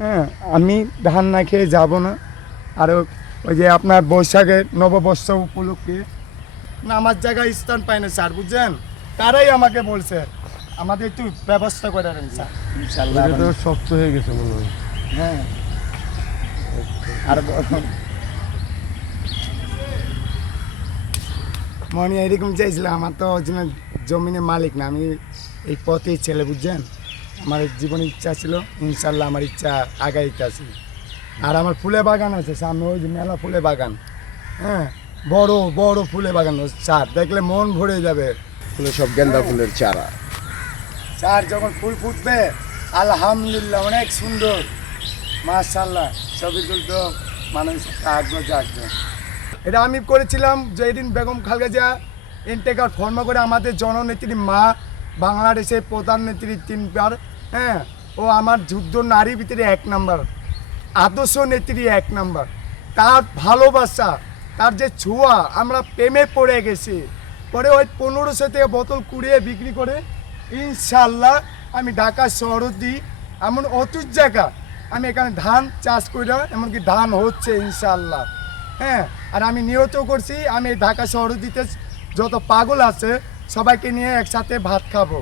হ্যাঁ, আমি ধান না খেয়ে যাব না। আর ওই যে আপনার বৈশাখের নববর্ষ উপলক্ষে না আমার জায়গায় স্থান পায় না স্যার, বুঝছেন? তারাই আমাকে বলছে আমাদের একটু ব্যবস্থা করে দেন স্যার। ইনশাল্লাহ। এটা তো শক্ত হয়ে গেছে মনে হয়। হ্যাঁ, আর মনে এরকম চাইছিলাম, আমার তো অরিজিনাল জমিনের মালিক না, আমি এই পথেই ছেলে, বুঝছেন? আমার জীবনের ইচ্ছা ছিল, ইনশাল্লাহ আমার ইচ্ছা আগাইতে আছে। আর আমার ফুলে বাগান আছে সামনে, ওই যে মেলা ফুলে বাগান। হ্যাঁ, বড় বড় ফুলে বাগান স্যার, দেখলে মন ভরে যাবে। ফুলে সব গেন্দা ফুলের চারা। স্যার যখন ফুল ফুটবে আলহামদুলিল্লাহ অনেক সুন্দর, মাশাআল্লাহ, ছবি তুলতে মানুষ আগ্রহ জাগবে। এটা আমি করেছিলাম যেদিন বেগম খালেদা জিয়া ইন্টেকার ফর্ম করে আমাদের জননেত্রী মা, বাংলাদেশের প্রধাননেত্রী 3বার। হ্যাঁ, ও আমার যুদ্ধ নারীর ভিতরে 1 নাম্বার, আদর্শ নেত্রী 1 নাম্বার। তার ভালোবাসা, তার যে ছোঁয়া, আমরা প্রেমে পড়ে গেছি। পরে ওই 1500 থেকে বোতল কুড়িয়ে বিক্রি করে ইনশাল্লাহ আমি ঢাকা শহর দিই, এমন অতুর জায়গা আমি এখানে ধান চাষ করে, এমনকি ধান হচ্ছে ইনশাল্লাহ। হ্যাঁ, আর আমি নিয়ত করছি আমি ঢাকা শহর দিতে যত পাগল আছে সবাইকে নিয়ে একসাথে ভাত খাবো।